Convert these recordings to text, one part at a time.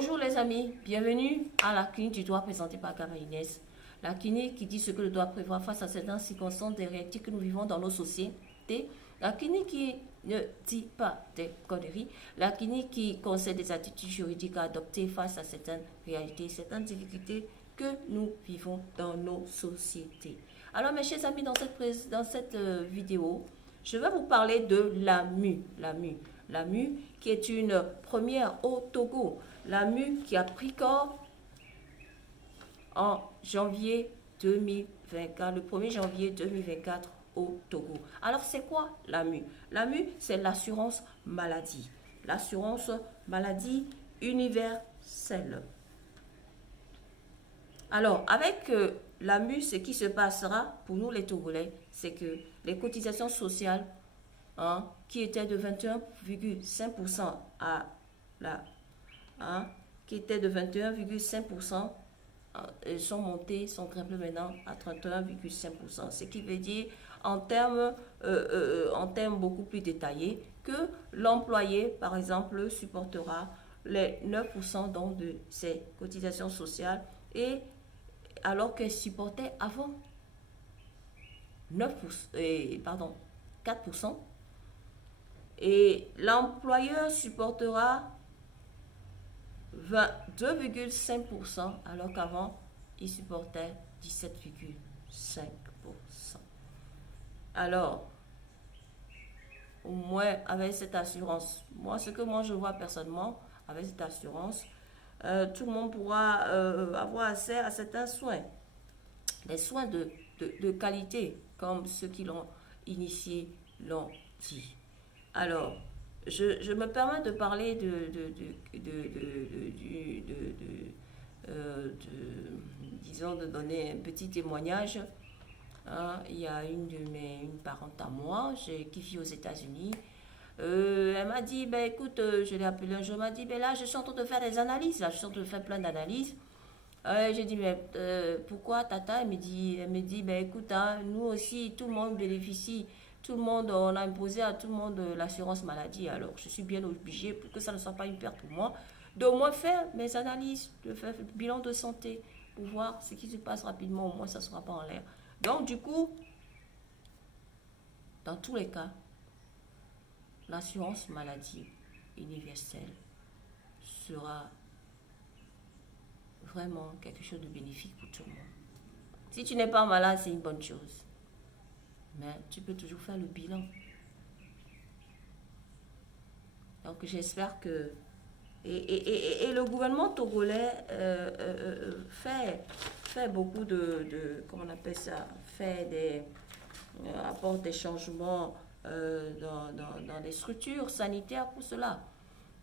Bonjour les amis, bienvenue à la clinique du droit présentée par Gama Inès. La clinique qui dit ce que le droit prévoit face à certaines circonstances des réalités que nous vivons dans nos sociétés. La clinique qui ne dit pas des conneries. La clinique qui conseille des attitudes juridiques à adopter face à certaines réalités, certaines difficultés que nous vivons dans nos sociétés. Alors mes chers amis, dans cette vidéo, je vais vous parler de l'AMU. L'AMU qui est une première au Togo. L'AMU qui a pris corps en janvier 2024, le 1er janvier 2024 au Togo. Alors c'est quoi l'AMU? L'AMU, c'est l'assurance maladie. L'assurance maladie universelle. Alors avec l'AMU, ce qui se passera pour nous les Togolais, c'est que les cotisations sociales qui étaient de 21,5% à la qui était de 21,5% sont montées, sont grimpées maintenant à 31,5%. Ce qui veut dire en termes beaucoup plus détaillés que l'employé, par exemple, supportera les 9% donc de ses cotisations sociales et alors qu'elle supportait avant 4%. Et l'employeur supportera 2,5% alors qu'avant, il supportait 17,5%. Alors, au moins avec cette assurance, ce que je vois personnellement, avec cette assurance, tout le monde pourra avoir accès à certains soins. Des soins de qualité, comme ceux qui l'ont initié l'ont dit. Alors, je me permets de parler disons, de donner un petit témoignage. Il y a une parente à moi qui vit aux États-Unis. Elle m'a dit, ben écoute, je l'ai appelée un jour, elle m'a dit, ben là, je suis en train de faire des analyses, là, je suis en train de faire plein d'analyses. J'ai dit, mais pourquoi, tata? Elle me dit, ben écoute, nous aussi, tout le monde bénéficie. Tout le monde, on a imposé à tout le monde l'assurance maladie. Alors, je suis bien obligée, pour que ça ne soit pas une perte pour moi, de au moins faire mes analyses, de faire le bilan de santé, pour voir ce qui se passe rapidement, au moins ça ne sera pas en l'air. Donc, du coup, dans tous les cas, l'assurance maladie universelle sera vraiment quelque chose de bénéfique pour tout le monde. Si tu n'es pas malade, c'est une bonne chose. Mais tu peux toujours faire le bilan. Donc j'espère que... Et le gouvernement togolais fait beaucoup comment on appelle ça, apporte des changements dans les structures sanitaires pour cela.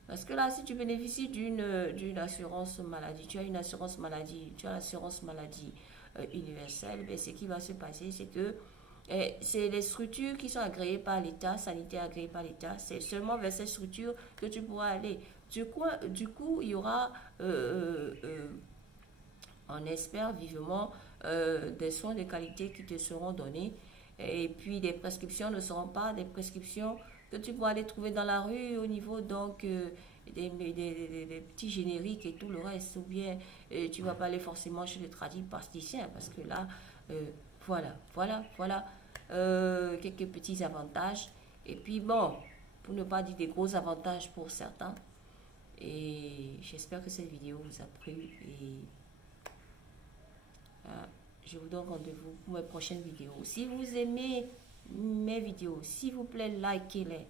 Parce que là, si tu bénéficies d'une assurance maladie, tu as une assurance maladie, tu as l'assurance maladie universelle, mais ce qui va se passer, c'est que c'est les structures qui sont agréées par l'État, sanitaires agréées par l'État, c'est seulement vers ces structures que tu pourras aller. Du coup, il y aura, on espère vivement, des soins de qualité qui te seront donnés. Et puis, les prescriptions ne seront pas des prescriptions que tu pourras aller trouver dans la rue au niveau donc des petits génériques et tout le reste. Ou bien, tu ne vas pas aller forcément chez le tradipraticien parce que là... Voilà, quelques petits avantages. Et puis bon, pour ne pas dire des gros avantages pour certains. Et j'espère que cette vidéo vous a plu. Et je vous donne rendez-vous pour mes prochaines vidéos. Si vous aimez mes vidéos, s'il vous plaît, likez-les.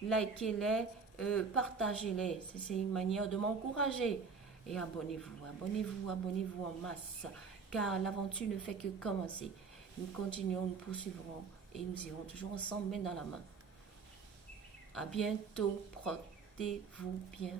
Likez-les, partagez-les. C'est une manière de m'encourager. Et abonnez-vous en masse. Car l'aventure ne fait que commencer. Nous continuons, nous poursuivrons et nous irons toujours ensemble, main dans la main. À bientôt, portez-vous bien.